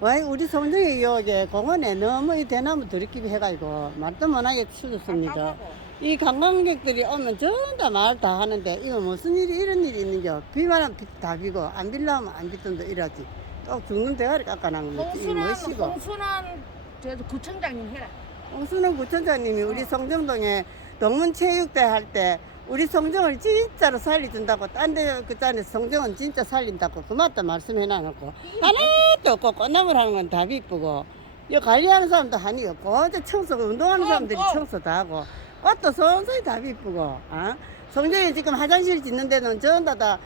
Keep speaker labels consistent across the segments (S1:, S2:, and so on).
S1: 와 우리 성정이 여기 공원에 너무 이 대나무 들이키비 해가지고 말도 못하게 추졌습니다. 이 관광객들이 오면 전부 다말다 하는데 이거 무슨 일이 이런 일이 있는겨? 비만 하면 비- 다 비고 안 빌라면 안 비던도 이러지. 또 죽는 대가리 깎아나는
S2: 거지. 이거 홍순환 뭐시고 홍순환 저 구청장님 해라. 홍순호 구청장님이 우리 성정동에 동문체육대 할때 우리 성정을 진짜로 살려준다고 딴 데 그딴에 성정은 진짜 살린다고 그 맞다 말씀해 놔놓고. 하나도 없고 꽃나물 하는 건다 비쁘고. 이 관리하는 사람도 한이 없고 어제 청소 운동하는 어, 사람들이 어. 청소 다 하고. 꽃도 선선히 다 비쁘고 어? 성정에 지금 화장실 짓는 데는 전부 다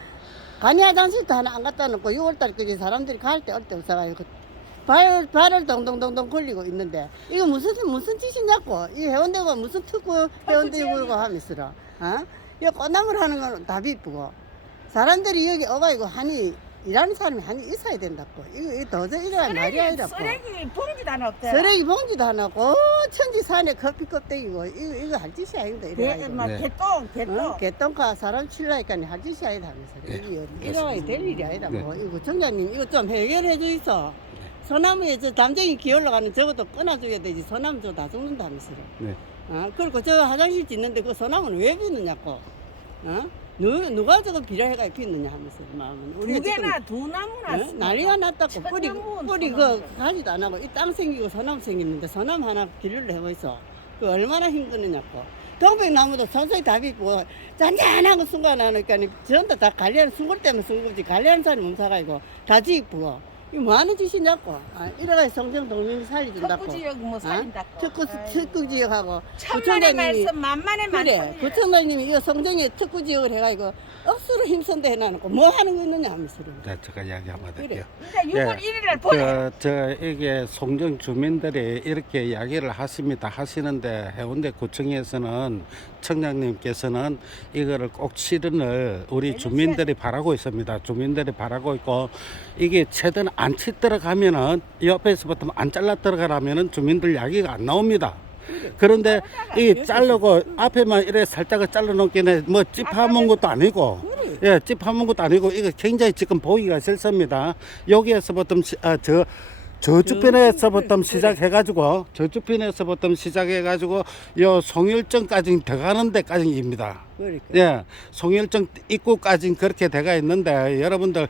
S2: 간이 화장실도 하나 안 갖다 놓고 6월달까지 사람들이 갈 때 올 때 없어가지고 발, 발을 동동동동 굴리고 있는데. 이거 무슨 무슨 짓이냐고. 이 해운대가 무슨 특구 해운대구고 하면서 어? 이 꽃나물 하는 거는 다 비쁘고 사람들이 여기 어가지고 한이 일하는 사람이 한이 있어야 된다고 이거, 이거 도저히 이래야 말이 아니라고 쓰레기 봉지도 하나 없대. 쓰레기 봉지도 하나 고 천지산에 커피 껍데기고 이거 이거 할 짓이 아닙니다 개, 이래가지고 막 네. 개똥 개똥. 어? 개똥가 사람 칠라니까 할 짓이 아니다 하면서 네, 이게 이래야 될 일이 아니다 네. 뭐 이거 청장님 이거 좀 해결해 주이소 소나무에 저 담쟁이 기어 올라가는 저것도 끊어줘야 되지 소나무 저다 죽는다 하면서 네. 어? 그리고 저 화장실 짓는데 그 소나무는 왜 비느냐고 어? 누, 누가 저거 비례해가 피느냐 하면서 마음은 두 개나 두 나무나. 어? 난리가 났다고 뿌리 천년문 뿌리 그 소나무. 가지도 안 하고 이 땅 생기고 소나무 생기는데 소나무 하나 길러를 해보이소 그 얼마나 힘드느냐고 동백나무도 서서히 다 비고 잔잔하고 순간 하니까 전부 다 관리하는 순골 때문에 쓴 거지 관리하는 사람이 없어가지고 다 지이고 이거 뭐 하는 짓이냐고 아, 이래가 성정 동맹 살려준다고 특구지역 뭐 살린다고. 특구. 특구 지역하고 천만의 구청장님이 말씀 만만의 그래 말씀. 구청장님이 이거 성정에 특구 지역을 해가지고 억수로 힘쓴데 해놔놓고 뭐 하는 거 있느냐 하면서
S3: 자, 제가 이야기 한번 그래. 할게요.
S2: 이제 6월 예. 1일 날 보내. 그,
S3: 저, 이게 송정 주민들이 이렇게 이야기를 하십니다. 하시는데 해운대 구청에서는 청장님께서는 이거를 꼭 실현을 우리 주민들이 바라고 있습니다. 주민들이 바라고 있고 이게 최대한 안치 들어가면은 옆에서 부터 안 잘라 들어가라면은 주민들 이야기가 안 나옵니다. 그런데 이 자르고 앞에만 이래 살짝 잘라 놓기는 뭐 찝하면 것도 아니고 예, 찝하면 것도 아니고 이거 굉장히 지금 보기가 싫습니다. 여기에서부터 시, 아, 저 저주편에서부터 그래, 시작해가지고 저주편에서부터 시작해가지고 요 송일정까지 들어가는 데까지입니다. 그러니까 예, 송일정 입구까지 그렇게 돼가 있는데 여러분들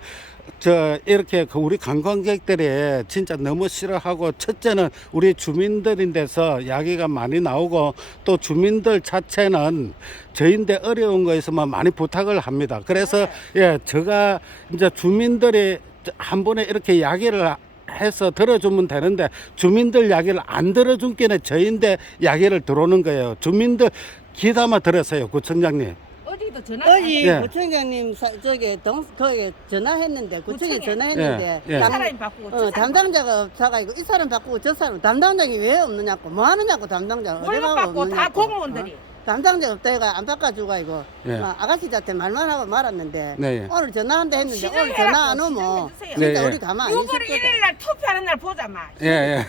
S3: 저 이렇게 그 우리 관광객들이 진짜 너무 싫어하고 첫째는 우리 주민들인데서 이야기가 많이 나오고 또 주민들 자체는 저인데 어려운 거 있으면 많이 부탁을 합니다. 그래서 예, 제가 이제 주민들이 한 번에 이렇게 이야기를 해서 들어주면 되는데 주민들 이야기를 안 들어준 게는 저인데 이야기를 들어오는 거예요. 주민들 기다마 들었어요, 구청장님.
S2: 어디도 전화. 어제
S1: 예. 구청장님 사, 저기 동 거기 전화했는데 구청에 구청에. 전화했는데
S2: 예, 예. 이 남- 사람이 바꾸고 저 어, 사람이 담당자가 없어가지고 이 사람 바꾸고 저 사람 담당장이 왜 없느냐고 뭐 하느냐고 담당자 바꾸고. 월급 받고 다 공무원들이.
S1: 담당자 없다 해가 안 바꿔주고 예. 막 아가씨한테 말만 하고 말았는데 네. 오늘 전화한다 했는데 오늘 시정해라고, 전화 안 오면 시정해주세요.
S2: 진짜 네, 우리 예. 가만 안 6월 있을 1일 날 투표하는 날 보자 마. 예, 예.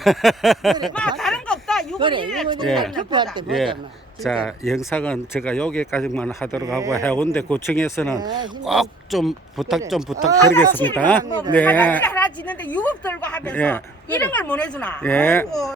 S2: 그래, 마 다른. 6월 그래 1일 날 이거 투표하는 날 투표할. 때 예. 마.
S3: 자, 영상은 제가 여기까지만 하도록 하고 네. 해운대 네, 힘내. 꼭좀 부탁. 좀 어, 부탁드리겠습니다. 뭐
S2: 네. 하나 짓는데 6억 들고 하면서 예. 이런 걸 못 해주나? 예. 아이고.